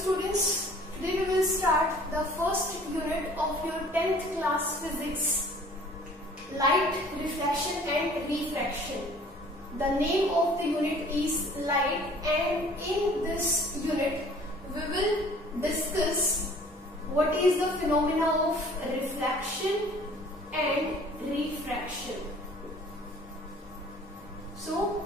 students, today we will start the first unit of your 10th class physics, light, reflection and refraction. The name of the unit is light, and in this unit we will discuss what is the phenomena of reflection and refraction. So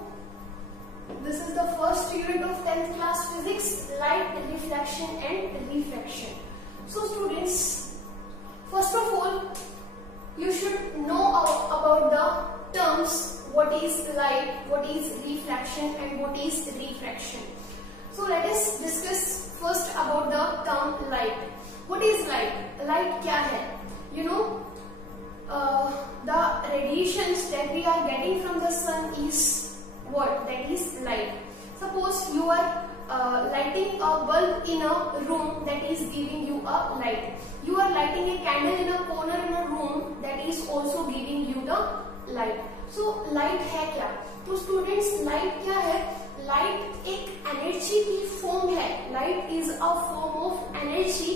this is the first unit of 10th class physics, light, reflection and refraction. So students, first of all, you should know about the terms, what is light, what is reflection and what is refraction. So let us discuss first about the term light. What is light? Light क्या है? You know, the radiations that we are getting from the sun is what? That is light. Suppose you are lighting a bulb in a room, that is giving you a light. You are lighting a candle in a corner in a room, that is also giving you the light. So light है क्या? तो students, light क्या है? Light एक energy की form है. Light is a form of energy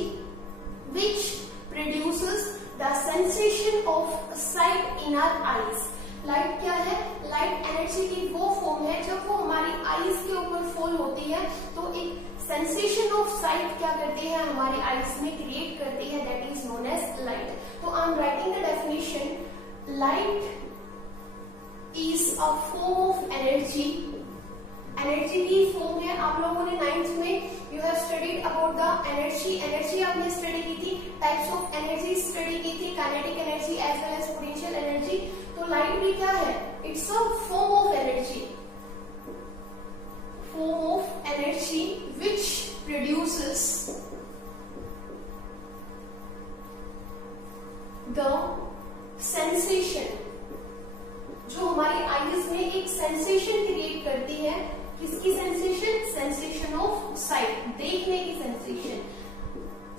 which produces the sensation of sight in our eyes. Light क्या है? लाइट एनर्जी की वो फॉर्म है जब वो हमारी आईज के ऊपर फॉल होती है तो एक सेंसेशन ऑफ साइट क्या करती है, हमारी आईज में क्रिएट करती है, that is known as light. तो I am writing the definition. Light is a form of energy. Energy की फॉर्म है. आप लोगों ने 9th में you have studied about the energy. Energy आपने स्टडी की थी, टाइप्स ऑफ एनर्जी स्टडी की थी, kinetic energy as well as potential energy. तो लाइट भी क्या है? It's a form of energy. Form of energy which produces the sensation. जो हमारी आईज में एक सेंसेशन क्रिएट करती है. किसकी सेंसेशन? सेंसेशन ऑफ साइट, देखने की sensation.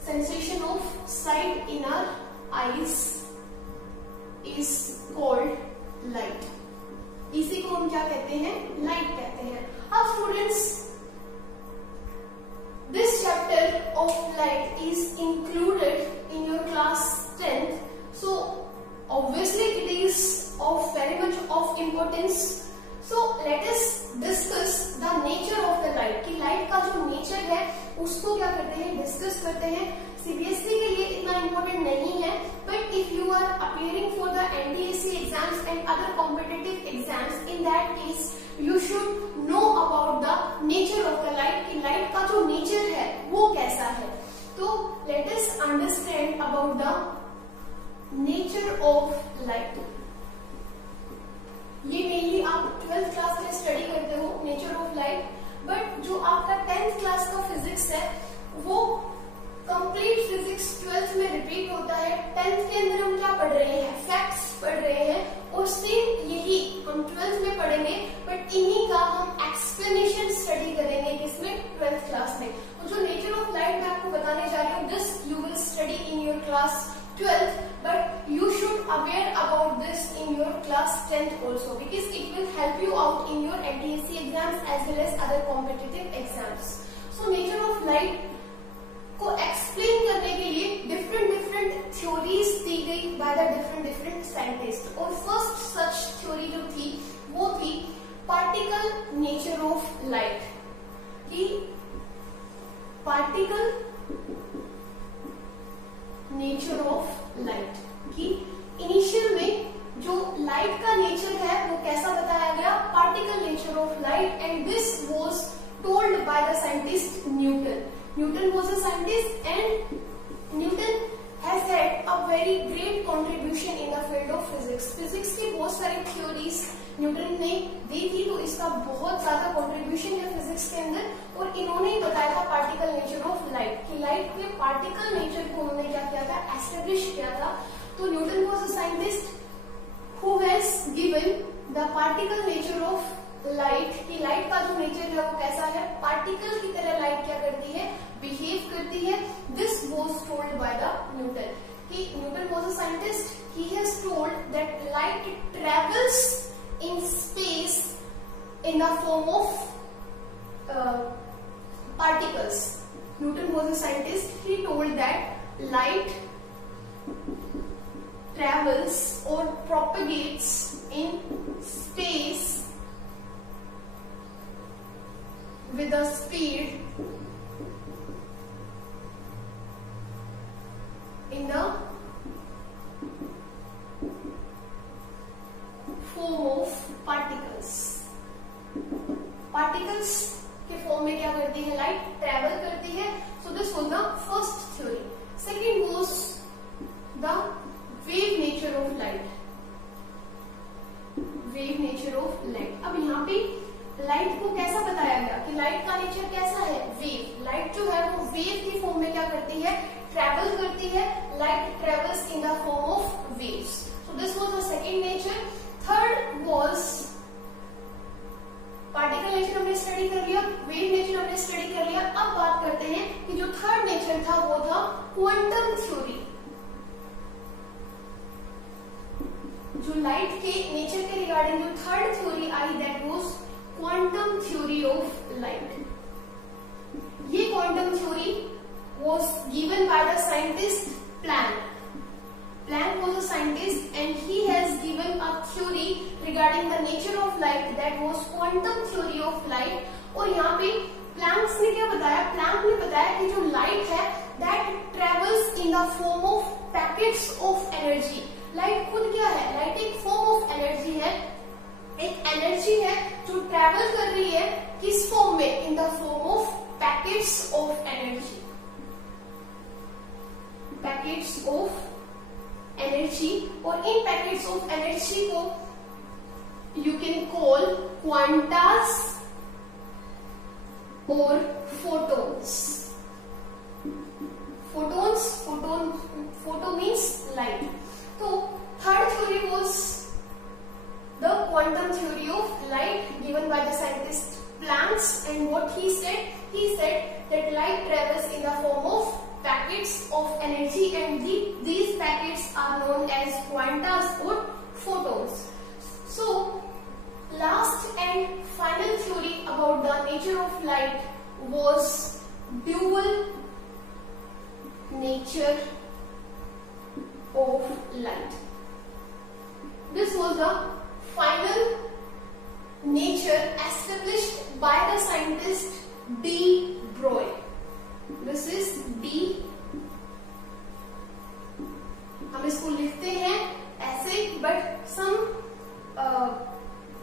Sensation of sight in our eyes is called light. इसी को हम क्या कहते हैं? लाइट कहते हैं. अब students, this chapter of light is included in your class 10th. So obviously it is of very much of importance. So let us discuss the nature of the light. कि लाइट का जो nature है उसको क्या करते हैं? Discuss करते हैं. सीबीएसई के लिए इतना इम्पोर्टेंट नहीं है, but if you are appearing for the NTSE exams and other competitive exams, in that case you should know about the nature of the light. कि लाइट का जो नेचर है वो कैसा है. तो let us understand about the nature of light. ये mainly आप 12th क्लास में स्टडी करते हो, नेचर ऑफ लाइट. बट जो आपका 10th क्लास का फिजिक्स है वो कंप्लीट फिजिक्स 12th में रिपीट होता है. 10th के अंदर हम क्या पढ़ रहे हैं? फैक्ट्स पढ़ रहे हैं, और सेम यही हम 12th में पढ़ेंगे, बट इन्हीं का हम एक्सप्लेनेशन स्टडी करेंगे. किसमें? 12th क्लास में. तो जो नेचर ऑफ लाइट मैं आपको बताने जा रही हूँ, this you will study in your class 12th, but you should aware about this in your class 10th also, because it will help you out in your NTSC exams as well as other competitive exams. So nature of light को explain करने के लिए different theories दी गई by the different scientists. और first such theory जो थी वो थी particle nature of light. कि particle नेचर ऑफ लाइट. की इनिशियल में जो लाइट का नेचर है वो कैसा बताया गया? Particle nature of light. And this was told by the scientist Newton. Newton was a scientist and Newton has had a very great contribution in the field of physics. Physics की बहुत सारी theories Newton ने दी थी, तो इसका बहुत ज्यादा contribution है फिजिक्स के अंदर. और इन्होंने ही बताया था पार्टिकल नेचर ऑफ लाइट. कि लाइट के पार्टिकल नेचर को उन्होंने क्या किया था? एस्टेब्लिश किया था. तो Newton was a scientist who has given the particle nature of light. कि लाइट का जो नेचर है वो कैसा है? पार्टिकल की तरह लाइट क्या करती है? बिहेव करती है. This was told by the Newton. कि Newton was a scientist, he has told that light travels in space in the form of particles. Newton was a scientist. He told that light travels or propagates in space with a speed in the form of particles. Particles के form में क्या करती है? Light travel करती है. So this was the first theory. Second was the wave nature of light. Wave nature of light. अब यहाँ पे लाइट को कैसा बताया गया कि लाइट का नेचर कैसा है? वेव. लाइट जो है वो वेव की फॉर्म में क्या करती है? ट्रेवल करती है. Light travels in the form of waves. So this was the second nature. Third was particle nature हमने स्टडी कर लिया, वेव नेचर हमने स्टडी कर लिया. अब बात करते हैं कि जो थर्ड नेचर था वो था क्वांटम थ्योरी. जो लाइट के नेचर के रिगार्डिंग जो थर्ड थ्योरी आई that was quantum theory of light. ये quantum theory was given by the scientist Planck. Planck was a scientist and he has given a theory regarding the nature of light that was quantum theory of light. और यहाँ पे Planck ने क्या बताया? Planck ने बताया कि जो light है that travels in the form of packets of energy. Light खुद क्या है? Light एक form of energy है, एक energy है जो travel कर रही है किस form में? In the form of packets of energy. Packets of energy. और इन पैकेट्स ऑफ एनर्जी को यू कैन कॉल क्वांटास और फोटोन्स. Photo means light. तो third theory was the quantum theory of light given by the scientist Planck's. And what he said that light travels in the form of packets of energy and these packets are known as quantas or photons. So last and final theory about the nature of light was dual nature of light. This was the final nature established by the scientist D. Broglie. This is D. हम इसको लिखते हैं ऐसे, but some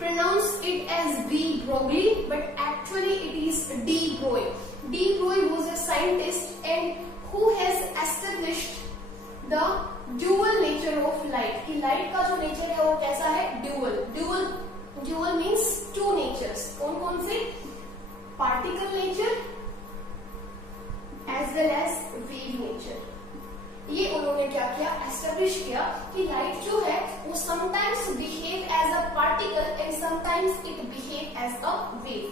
pronounce it as D. Broglie, but actually it is D. Broglie. D. Broglie was a scientist and who has established the dual nature of light. कि light का जो nature है वो कैसा है? Dual means two natures. कौन कौन से? Particle nature as well as wave nature. ये उन्होंने क्या किया? एस्टेब्लिश किया कि लाइट जो है वो sometimes behave as a particle and sometimes it behave as a wave.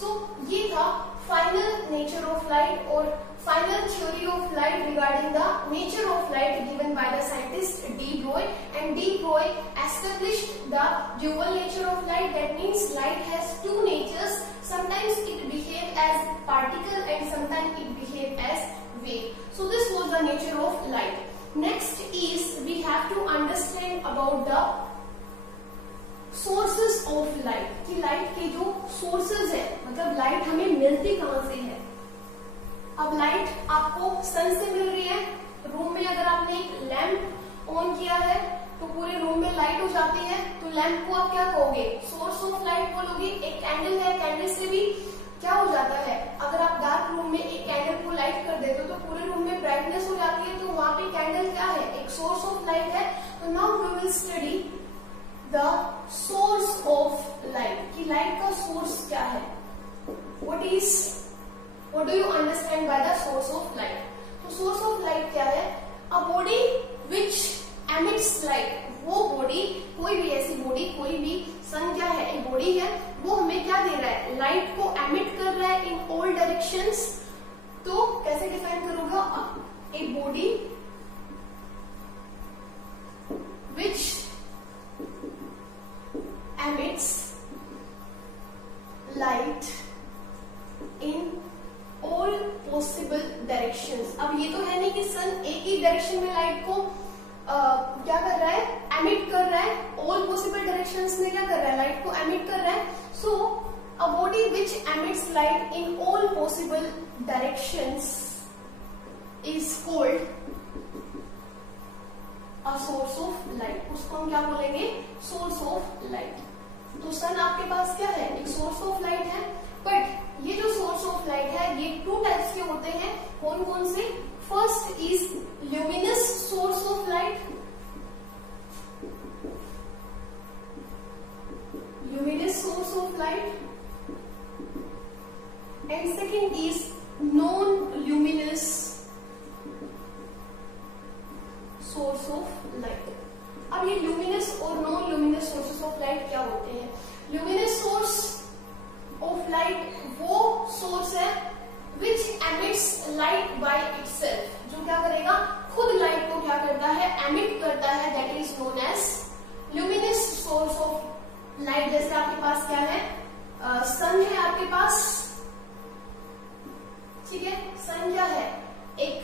So ये था फाइनल नेचर ऑफ लाइट और final theory of light regarding the nature of light given by the scientist de Broglie. And de Broglie established the dual nature of light. That means light has two natures. Sometimes it behave as particle and sometimes it behave as wave. So this was the nature of light. Next is we have to understand about the sources of light. कि light के जो sources है, मतलब light हमें मिलती कहाँ से है? अब light आपको sun से मिल रही है. रूम में अगर आपने एक लैंप ऑन किया है तो पूरे रूम में लाइट हो जाती है. तो लैंप को आप क्या कहोगे? सोर्स ऑफ लाइट बोलोगे. एक कैंडल है, कैंडल से भी क्या हो जाता है? अगर आप डार्क रूम में एक कैंडल को लाइट कर देते हो तो पूरे रूम में ब्राइटनेस हो जाती है. तो वहां पे कैंडल क्या है? एक सोर्स ऑफ लाइट है. तो now we will study the source of light. कि लाइट का सोर्स क्या है? what do you understand by the source of light? तो सोर्स ऑफ लाइट क्या है? अ बॉडी विच emits light. वो बॉडी, कोई भी ऐसी बॉडी, कोई भी सन क्या है? एक बॉडी है, वो हमें क्या दे रहा है? लाइट को एमिट कर रहा है इन ऑल डायरेक्शंस. तो कैसे डिफाइन करूंगा? ए body which emits light in all possible directions. अब ये तो है नहीं कि सन एक ही डायरेक्शन में लाइट को क्या कर रहा है, एमिट कर रहा है। ऑल पॉसिबल डायरेक्शंस में क्या कर रहा है, लाइट को एमिट कर रहा है। So a body which emits light in all possible directions is called a source of light. उसको हम क्या बोलेंगे, सोर्स ऑफ लाइट। तो सन आपके पास क्या है, एक सोर्स ऑफ लाइट है। बट ये जो सोर्स ऑफ लाइट है ये टू टाइप्स के होते हैं। कौन कौन से, first is luminous source of light, luminous source of light, and second is non luminous source of light. अब ये ल्यूमिनस और non luminous sources of light क्या होते हैं। ल्यूमिनस सोर्स ऑफ लाइट वो सोर्स है विच एमिट्स लाइट बाय इटसेल्फ, जो क्या करेगा, खुद लाइट को क्या करता है, एमिट करता है। That is known as luminous source of light. जैसे आपके पास क्या है, सन है आपके पास, ठीक है। सन क्या है, एक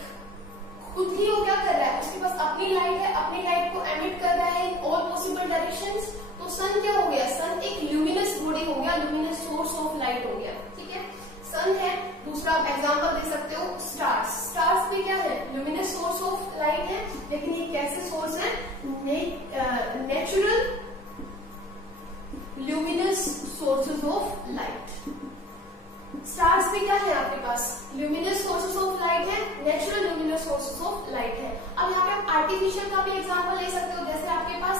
खुद ही वो क्या कर रहा है, उसके पास अपनी लाइट है, अपनी लाइट को एमिट कर रहा है इन ऑल पॉसिबल डायरेक्शंस। तो सन क्या हो गया, सन एक ल्यूमिनस बॉडी हो गया, ल्यूमिनस सोर्स ऑफ लाइट हो गया, ठीक है। सन है। दूसरा आप एग्जांपल दे सकते हो स्टार्स। स्टार्स भी क्या है, ल्यूमिनस सोर्स ऑफ लाइट है, लेकिन ये कैसे सोर्स है, natural luminous sources of light. Stars भी क्या है आपके पास, ल्यूमिनस सोर्सेस ऑफ लाइट है, natural luminous sources of light है। अब यहाँ पे आप आर्टिफिशियल का भी एग्जांपल ले सकते हो। जैसे आपके पास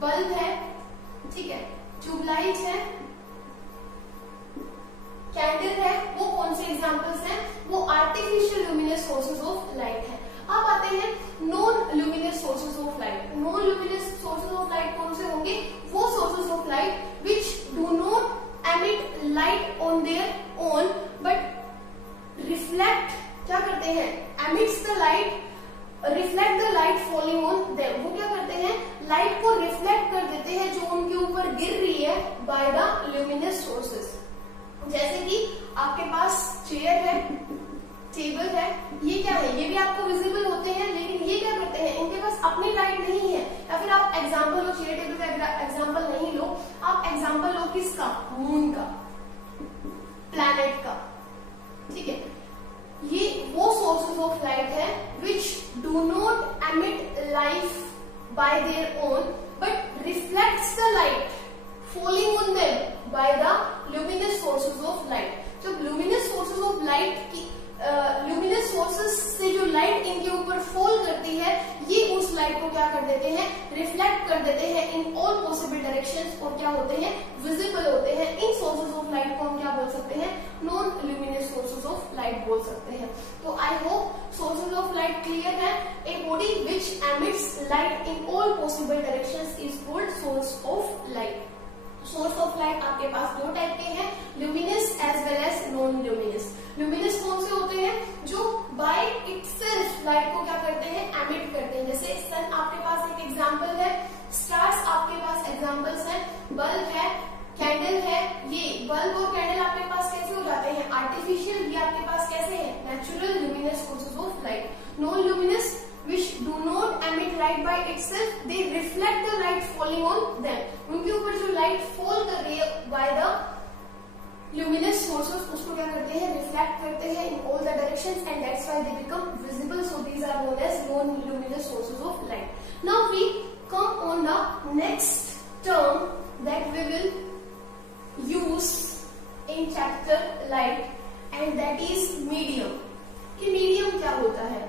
बल्ब है, ठीक है, ट्यूबलाइट है, कैंडल है, वो कौन से एग्जांपल्स हैं, वो artificial luminous sources of light है। अब आते हैं non luminous sources of light. Non luminous sources of light कौन से होंगे, वो sources of light which do not emit light on their own but reflect, क्या करते हैं, emits the light, reflect the light falling on them। वो क्या करते हैं, लाइट को रिफ्लेक्ट कर देते हैं जो उनके ऊपर गिर रही है by the luminous sources। जैसे कि आपके पास चेयर है, टेबल है, ये क्या है, ये भी आपको विजिबल होते हैं, लेकिन ये क्या करते हैं, इनके पास अपनी लाइट नहीं है। या फिर आप एग्जांपल लो, चेयर टेबल का एग्जांपल नहीं लो, आप एग्जांपल लो किसका, मून का, प्लैनेट का, ठीक है। ये वो सोर्सेज ऑफ लाइट है which do not emit light by their own but reflects the light falling on them by the luminous sources of light. जब ल्यूमिनस सोर्सेज ऑफ लाइट की ल्यूमिनस सोर्सेस से जो लाइट इनके ऊपर fall करती है, ये उस लाइट को क्या कर देते हैं, रिफ्लेक्ट कर देते हैं इन ऑल पॉसिबल डायरेक्शंस, और क्या होते हैं, विजिबल होते हैं। इन सोर्सेस ऑफ लाइट को हम क्या बोल सकते हैं, non luminous sources of light बोल सकते हैं। तो I hope sources of light clear है। A body which emits light in all possible directions is called source of light. Source of light आपके पास दो टाइप के हैं, luminous as well as non luminous. Luminous कौन से होते हैं, जो बाय इटसेल्फ लाइट को क्या करते हैं, एमिट करते हैं। जैसे सन आपके पास एक एग्जांपल है, स्टार्स आपके पास एग्जांपल्स हैं, बल्ब है, कैंडल है। ये बल्ब और कैंडल आपके पास कैसे हो जाते हैं, आर्टिफिशियल। ये आपके पास कैसे है, natural luminous sources of light. Non luminous which do not emit light by itself, they reflect the light falling on them। उनके ऊपर जो लाइट फॉल कर रही है by the luminous sources, उसको क्या करते हैं, रिफ्लेक्ट करते हैं in all the directions, and that's why they become visible। So these are known as non-luminous sources of light। Now we come on the next term that we will use in chapter light, and that is medium। कि medium क्या होता है,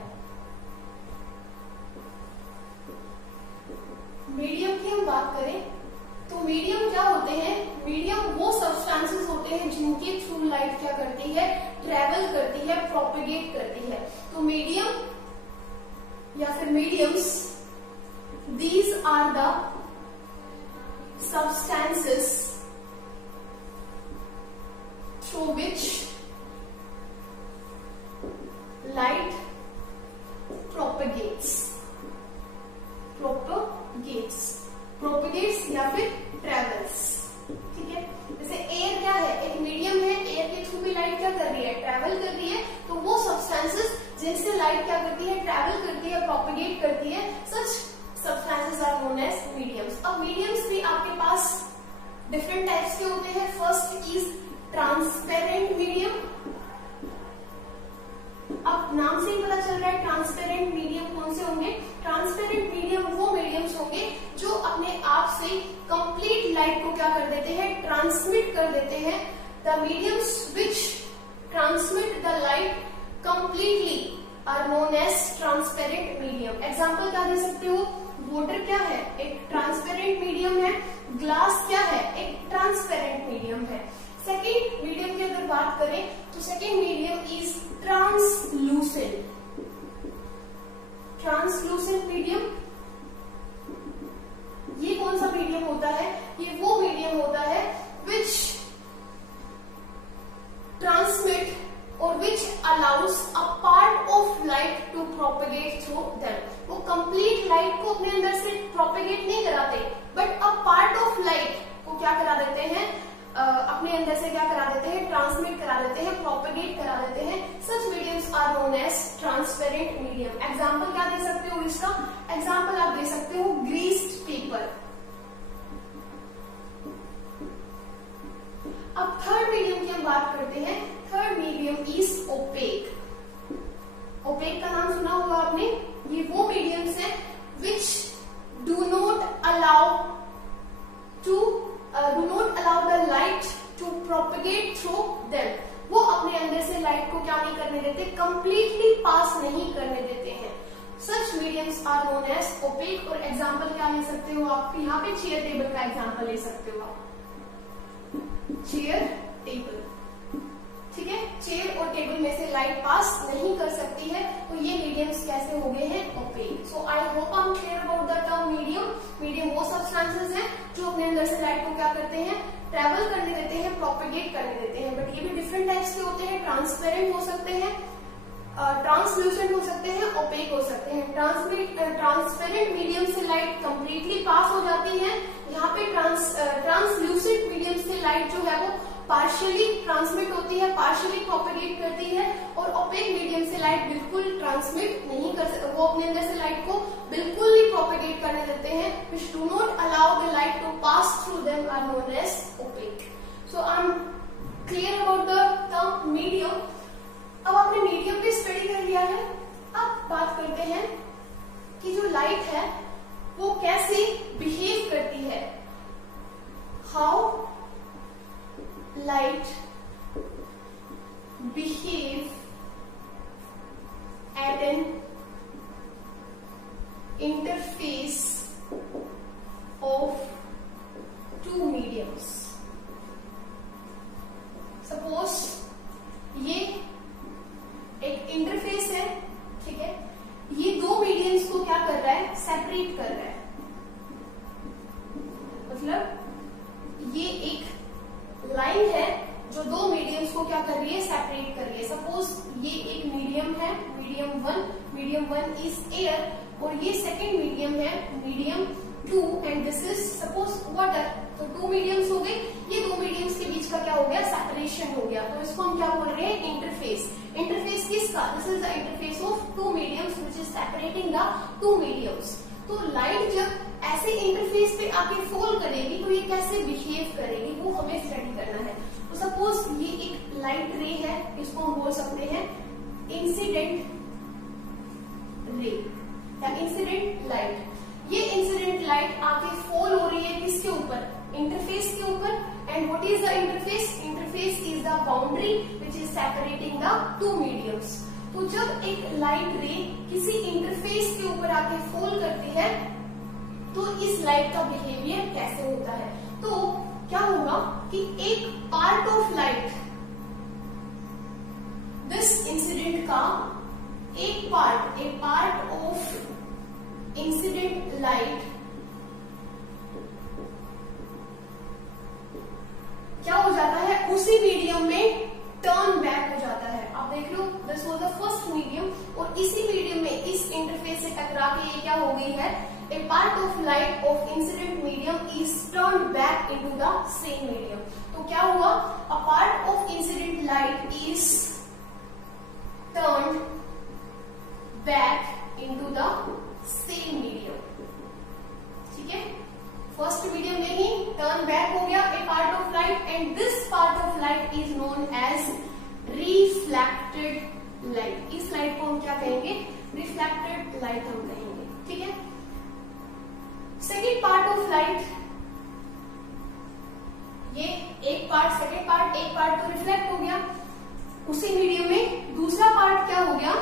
medium की हम बात करें तो medium क्या होते हैं, मीडियम वो सब्सटेंसेस होते हैं जिनके थ्रू लाइट क्या करती है, ट्रेवल करती है, प्रोपेगेट करती है। तो मीडियम या फिर mediums, these are the substances through which light propagates या फिर travels, ठीक है। जैसे एयर क्या है, एक मीडियम है, एयर के थ्रू भी लाइट क्या कर रही है, ट्रेवल कर रही है। तो वो सब्सटेंसेस लाइट क्या करती है, ट्रैवल करती है, प्रोपेगेट करती है, such substances are known as mediums. अब मीडियम्स भी आपके पास डिफरेंट टाइप्स के होते हैं। First is transparent medium. अब नाम से ही पता चल रहा है ट्रांसपेरेंट मीडियम कौन से होंगे। ट्रांसपेरेंट मीडियम वो मीडियम्स होंगे जो अपने आप से कंप्लीट लाइट को क्या कर देते हैं, ट्रांसमिट कर देते हैं। The mediums which transmit the light completely are known as transparent medium. Example क्या दे सकते हो, वाटर क्या है, एक ट्रांसपेरेंट मीडियम है। ग्लास क्या है, एक ट्रांसपेरेंट मीडियम है। सेकेंड मीडियम की अगर बात करें तो second medium is translucent. Translucent medium ये कौन सा मीडियम होता है, ये वो मीडियम होता है विच ट्रांसमिट और which allows a part of light to propagate through them. वो कंप्लीट लाइट को अपने अंदर से प्रोपेगेट नहीं कराते, but a part of light को क्या करा देते हैं, अपने अंदर से क्या करा देते हैं, ट्रांसमिट करा देते हैं, प्रोपेगेट करा देते हैं। Such mediums are known as transparent medium. Example क्या दे सकते हो इसका, एग्जाम्पल आप दे सकते हो ग्रीस्ड पेपर। अब थर्ड मीडियम की हम बात करते हैं। Third medium is opaque. Opaque का नाम सुना होगा आपने। ये वो मीडियम्स है which do not allow the light to propagate through them. वो अपने अंदर से लाइट को क्या नहीं करने देते, कंप्लीटली पास नहीं करने देते हैं। Such mediums are known as opaque. और एग्जाम्पल क्या ले सकते हो आप, यहाँ पे चेयर टेबल का एग्जाम्पल ले सकते हो आप। चेयर टेबल, ठीक है, चेयर और टेबल में से लाइट पास नहीं कर सकती है, तो ये मीडियम्स कैसे हो गए हैं, opaque. So I hope I am clear about the term medium. Medium वो सब्सटेंसेस हैं जो अपने अंदर से लाइट को क्या करते हैं, ट्रेवल करने देते हैं, प्रोपेगेट करने देते हैं। बट ये भी डिफरेंट टाइप्स के होते हैं। ट्रांसपेरेंट हो सकते हैं, ट्रांसल्यूसेंट हो सकते हैं, ओपेक हो सकते हैं। ट्रांसपेरेंट मीडियम से लाइट कंप्लीटली पास हो जाती है। यहाँ पे ट्रांसल्यूसेंट मीडियम से लाइट जो है वो पार्शियली ट्रांसमिट होती है, पार्शियली प्रोपेगेट करती है। और ओपेक मीडियम से लाइट बिल्कुल ट्रांसमिट नहीं कर सकती, वो अपने अंदर से लाइट को बिल्कुल ही प्रोपेगेट करने देते हैं। which do not allow the light to pass through them are known as opaque. So I'm clear about the term medium. अब आपने मीडियम पे स्टडी कर लिया है। अब बात करते हैं कि जो लाइट है वो कैसे बिहेव करती है। How light behave at an interface of two mediums. Suppose ये एक इंटरफेस है, ठीक है, ये दो मीडियम्स को क्या कर रहा है, सेपरेट कर रहा है। मतलब ये एक लाइन है जो दो मीडियम्स को क्या कर रही है, सेपरेट कर रही है। सपोज ये एक मीडियम है, मीडियम वन इज एयर, और ये सेकेंड मीडियम है, medium 2, and this is suppose water. तो टू मीडियम्स हो गए। ये दो मीडियम्स के बीच का क्या हो गया, सेपरेशन हो गया। तो इसको हम क्या बोल रहे हैं, इंटरफेस। इंटरफेस किसका, this is the interface of two mediums which is separating the two mediums. तो लाइट जब ऐसे इंटरफेस पे आके फॉल करेगी तो ये कैसे बिहेव करेगी वो हमें स्टडी करना है। तो सपोज ये एक लाइट रे है, इसको हम बोल सकते हैं इंसिडेंट रे या इंसिडेंट लाइट। ये इंसिडेंट लाइट आके फॉल हो रही है किसके ऊपर, इंटरफेस के ऊपर। And what is the interface, interface is the boundary which is separating the two mediums. तो जब एक लाइट रे किसी इंटरफेस के ऊपर आके फॉल करती है तो इस लाइट का बिहेवियर कैसे होता है। तो क्या होगा कि एक part of light, this incident का एक part, A part of incident light क्या हो जाता है, उसी मीडियम में टर्न बैक हो जाता है। आप देख लो, this was the first medium, और इसी मीडियम में इस इंटरफेस से टकरा के ये क्या हो गई है, a part of light of incident medium is turned back into the same medium. तो क्या हुआ, a part of incident light is turned back into the same medium. ठीक है, फर्स्ट मीडियम में ही टर्न बैक हो गया a part of light, and this part of light is known as reflected light. इस light को हम क्या कहेंगे? रिफ्लेक्टेड लाइट हम कहेंगे. ठीक है, सेकेंड पार्ट ऑफ लाइट, ये एक पार्ट, सेकेंड पार्ट, एक पार्ट तो रिफ्लेक्ट हो गया उसी मीडियम में, दूसरा पार्ट क्या हो गया?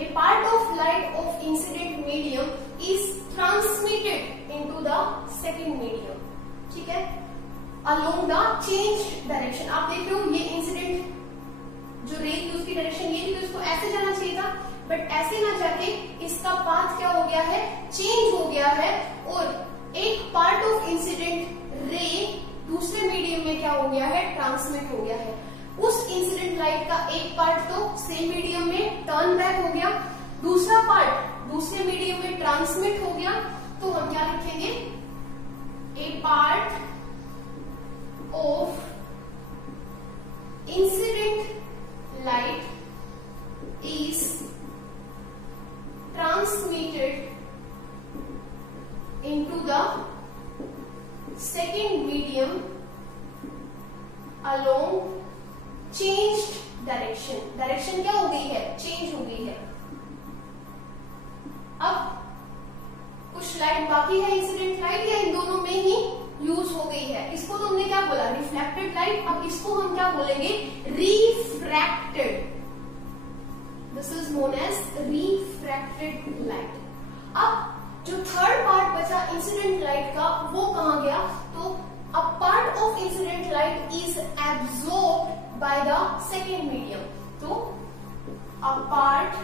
A part of light of incident medium is transmitted into the second medium. ठीक है, अलोंग द चेंज डायरेक्शन. आप देख रहे हो ये इंसिडेंट जो रे थी उसकी डायरेक्शन ये थी, तो इसको ऐसे जाना चाहिए था, बट ऐसे ना जाके इसका पाथ क्या हो गया है? चेंज हो गया है, और एक पार्ट ऑफ इंसिडेंट रे दूसरे मीडियम में क्या हो गया है? ट्रांसमिट हो गया है. उस इंसिडेंट लाइट का एक पार्ट तो सेम मीडियम में टर्न बैक हो गया, दूसरा पार्ट दूसरे मीडियम में ट्रांसमिट हो गया, तो हम क्या लिखेंगे? A part of incident light is transmitted into the second medium along changed direction. Direction क्या हो गई है? चेंज हो गई है. अब कुछ लाइट बाकी है इंसिडेंट लाइट, या इन दोनों में ही यूज हो गई है. इसको तो हमने क्या बोला? Reflected light. अब इसको हम क्या बोलेंगे? Refracted. This is known as refracted light. अब जो थर्ड पार्ट बचा इंसिडेंट लाइट का, वो कहां गया? तो a part of incident light is absorbed by the second medium. So a part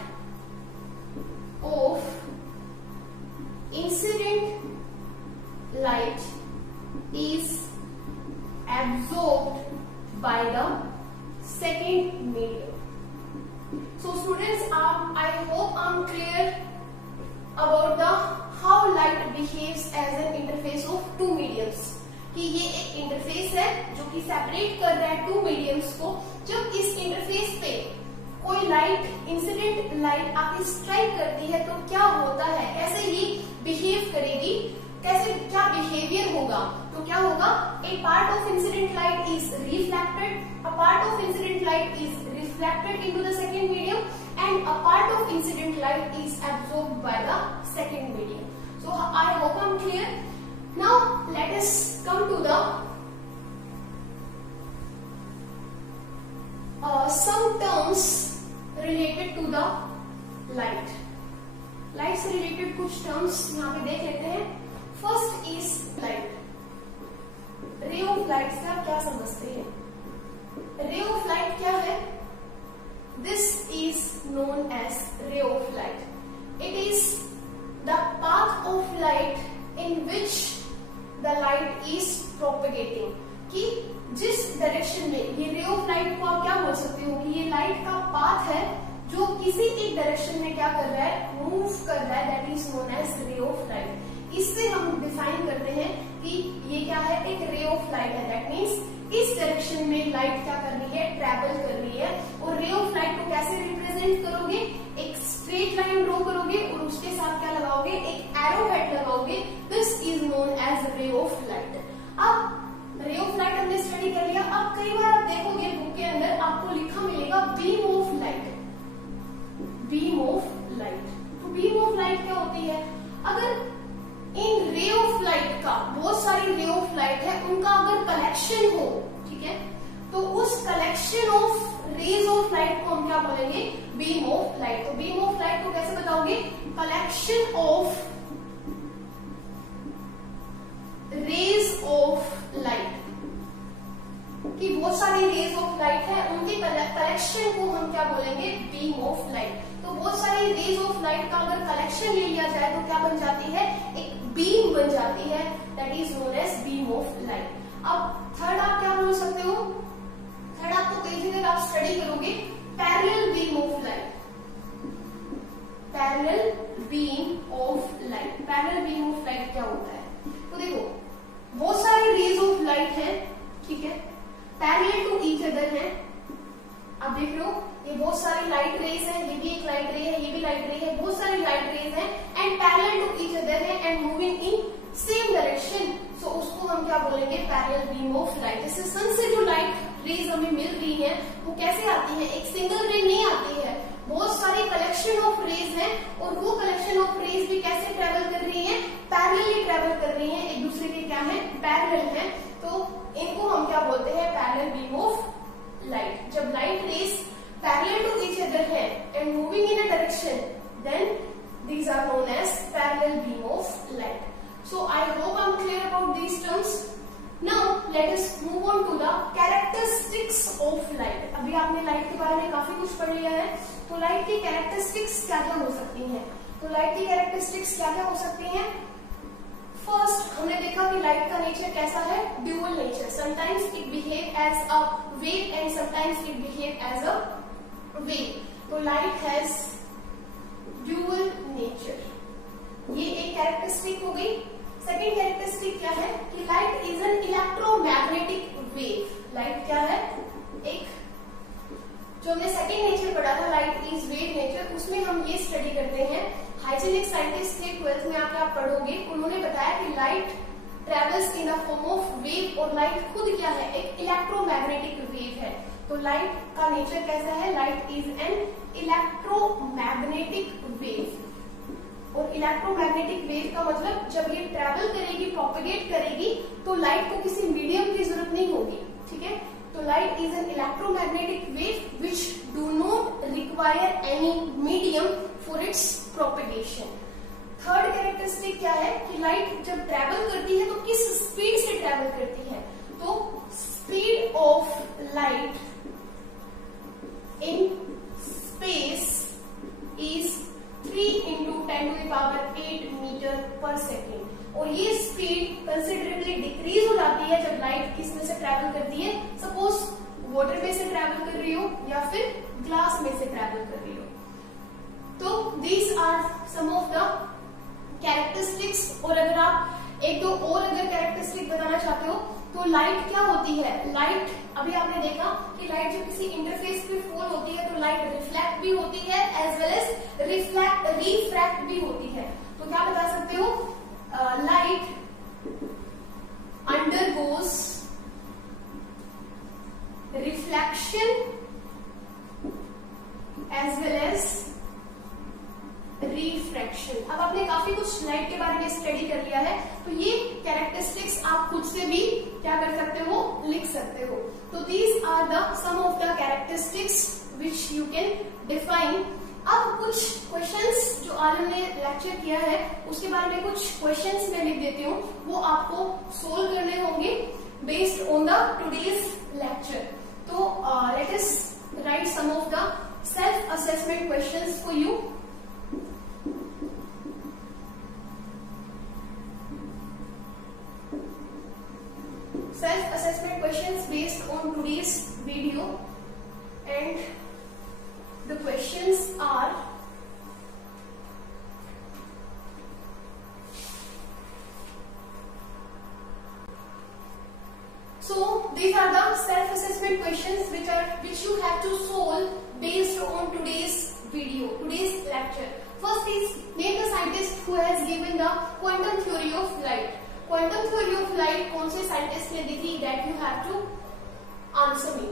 of incident light is absorbed by the second medium. So students, I hope I'm clear about the how light behaves as an interface of two mediums. कि ये एक interface है जो कि separate कर रहा है to mediums को. जब इस इंटरफेस पे कोई लाइट, इंसिडेंट लाइट आके स्ट्राइक करती है तो क्या होता है, कैसे ये बिहेव करेगी, कैसे क्या बिहेवियर होगा? तो क्या होगा? A part of incident light is reflected, a part of incident light is reflected into the second medium, and a part of incident light is absorbed by the second medium. So I hope I am clear. Now let us come to the some terms related to the light. Light से related कुछ terms यहाँ पे देख लेते हैं. First is light. Ray of light से आप क्या समझते हैं? Ray of light क्या है? This is known as ray of light. It is the path of light in which the light is propagating. कि जिस डायरेक्शन में ये रे ऑफ लाइट को आप क्या बोल सकते हो? कि ये लाइट का पाथ है जो किसी एक डायरेक्शन में क्या कर रहा है? मूव कर रहा है. That is known as ray of light. इससे हम डिफाइन करते हैं कि ये क्या है? एक रे ऑफ लाइट है. दैट मीन्स इस डायरेक्शन में लाइट क्या कर रही है? ट्रेवल कर रही है. और रे ऑफ लाइट को कैसे रिप्रेजेंट करोगे? एक स्ट्रेट लाइन ड्रॉ करोगे और उसके साथ क्या लगाओगे? एक एरो हेड लगाओगे. This is known as ray of light. अब रे ऑफ लाइट हमने स्टडी कर लिया. अब कई बार आप देखोगे बुक के अंदर आपको लिखा मिलेगा beam of light. Beam of light. तो बीम ऑफ लाइट क्या होती है? अगर इन रे ऑफ लाइट का, बहुत सारी रे ऑफ लाइट है, उनका अगर कलेक्शन हो, ठीक है, तो उस collection of rays of light को हम क्या बोलेंगे? Beam of light. तो बीम ऑफ लाइट को कैसे बताओगे? Collection of rays of light. कि बहुत सारी रेज ऑफ लाइट है, उनके कलेक्शन को हम क्या बोलेंगे? Beam of light. तो बहुत सारी रेज ऑफ लाइट का अगर कलेक्शन ले लिया जाए तो क्या बन जाती है? एक बीम बन जाती है. That is known as beam of light. अब थर्ड आप क्या बोल सकते हो? थर्ड आपको कई जगह आप स्टडी करोगे parallel beam of light. Parallel beam of light. Parallel beam of light क्या होता है? तो देखो बहुत सारी रेज ऑफ लाइट है, ठीक है, पैरेलल टू ईच अदर है. आप देख रहे हो ये बहुत सारी लाइट रेज है, ये भी एक लाइट लाइट रे है, ये भी लाइट रे है, बहुत सारी लाइट रेज हैं and parallel to each other है and moving in same direction, so उसको हम क्या बोलेंगे, पैरेलल बीम ऑफ लाइट। जैसे सन से जो लाइट रेज हमें मिल रही है वो कैसे आती है, एक सिंगल रे नहीं आती है, बहुत सारी कलेक्शन ऑफ रेज हैं और वो कलेक्शन ऑफ रेज भी कैसे ट्रेवल कर रही है, पैरेलली ट्रेवल कर रही है, एक दूसरे के क्या है, पैरेलल है, तो इनको हम क्या बोलते हैं, पैरेलल बीम ऑफ लाइट। जब light rays parallel to each other है and moving in a direction, then these are known as parallel beam of light. So I hope I'm clear about these terms. Now let us move on to the characteristics of light. अभी आपने light के बारे में काफी कुछ पढ़ लिया है, तो लाइट की कैरेक्टरिस्टिक्स क्या क्या हो सकती हैं, तो लाइट की कैरेक्टरिस्टिक्स क्या क्या हो सकती हैं। फर्स्ट हमने देखा कि लाइट का नेचर कैसा है, dual nature, sometimes it behave as a wave and sometimes it behave as a wave, तो लाइट हैज ड्यूअल नेचर, ये एक कैरेक्टरिस्टिक हो गई। सेकेंड कैरेक्टरिस्टिक क्या है कि light is an electromagnetic wave, light क्या है, एक जो हमने सेकेंड नेचर पढ़ा था लाइट इज वेव नेचर, उसमें हम ये स्टडी करते हैं, हाइजेनिक साइंटिस्ट थे 12th में आके आप पढ़ोगे, उन्होंने बताया कि light travels in the form of wave और लाइट खुद क्या है, एक इलेक्ट्रोमैग्नेटिक वेव है, तो लाइट का नेचर कैसा है, light is an electromagnetic wave, और इलेक्ट्रोमैग्नेटिक वेव का मतलब जब ये ट्रैवल करेगी, प्रोपेगेट करेगी, तो लाइट को किसी मीडियम की जरूरत नहीं होगी, ठीक है, तो light is an electromagnetic wave which do not require any medium for its propagation. Third characteristic क्या है कि लाइट जब ट्रैवल करती है तो किस स्पीड से ट्रैवल करती है, तो speed of light in space is 3 into 10⁸ metre per second, और ये स्पीड कंसिडरेबली डिक्रीज हो जाती है जब लाइट किस में से ट्रैवल करती है, सपोज वाटर में से ट्रैवल कर रही हो या फिर ग्लास में से ट्रैवल कर रही हो। तो these are some of the characteristics, और अगर आप एक दो और अगर कैरेक्टरिस्टिक बताना चाहते हो तो लाइट क्या होती है, लाइट अभी आपने देखा कि लाइट जब किसी इंटरफेस पे फॉल होती है तो लाइट रिफ्लेक्ट भी होती है एज वेल एज रिफ्रैक्ट भी होती है, तो क्या बता सकते हो, light undergoes reflection as well as refraction. अब आपने काफी कुछ लाइट के बारे में स्टडी कर लिया है, तो ये कैरेक्टरिस्टिक्स आप खुद से भी क्या कर सकते हो, लिख सकते हो। तो these are the some of the characteristics which you can define. अब कुछ क्वेश्चंस जो आज हमने लेक्चर किया है उसके बारे में कुछ क्वेश्चंस मैं लिख देती हूँ, वो आपको सोल्व करने होंगे based on the today's lecture. तो let us write some of the self assessment questions for you. Self-assessment questions based on today's video, and the questions are: so these are the self-assessment questions which you have to solve based on today's video, today's lecture. First is name the scientist who has given the quantum theory of light. Quantum theory of light कौन से scientist ने दिखी, that you have to answer me.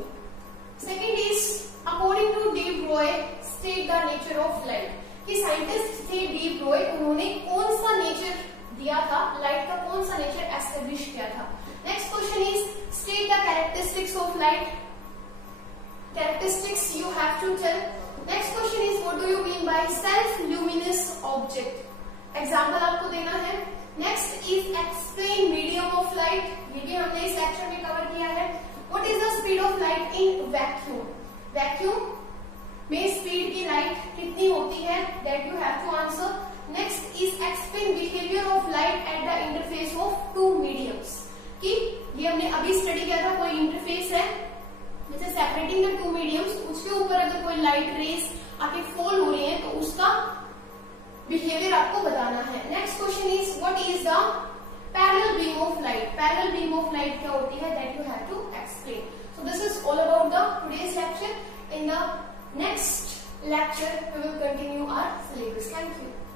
Second is according to de Broglie state the nature of light, कि scientist थे de Broglie, उन्होंने कौन सा nature दिया था, लाइट का कौन सा नेचर एस्टेब्लिश किया था। Next question is state the characteristics of light, characteristics you have to tell. Next question is what do you mean by self luminous object, example आपको देना है। Next is explain medium of light, ये भी हमने इस lecture में cover किया है। What is the speed of light in vacuum, vacuum में स्पीड की लाइट कितनी होती है, that you have to answer. Next is explain behaviour of light at the interface of two mediums, कि ये हमने अभी स्टडी किया था, कोई इंटरफेस है जैसे सेपरेटिंग द टू मीडियम्स, उसके ऊपर अगर कोई लाइट रेज आके फॉल हो रही है तो उसका बिहेवियर आपको बताना है। Next question is what is the parallel beam of light, parallel beam of light क्या होती है, that you have to explain. So this is all about the today's lecture. In the next lecture we will continue our syllabus. Thank you.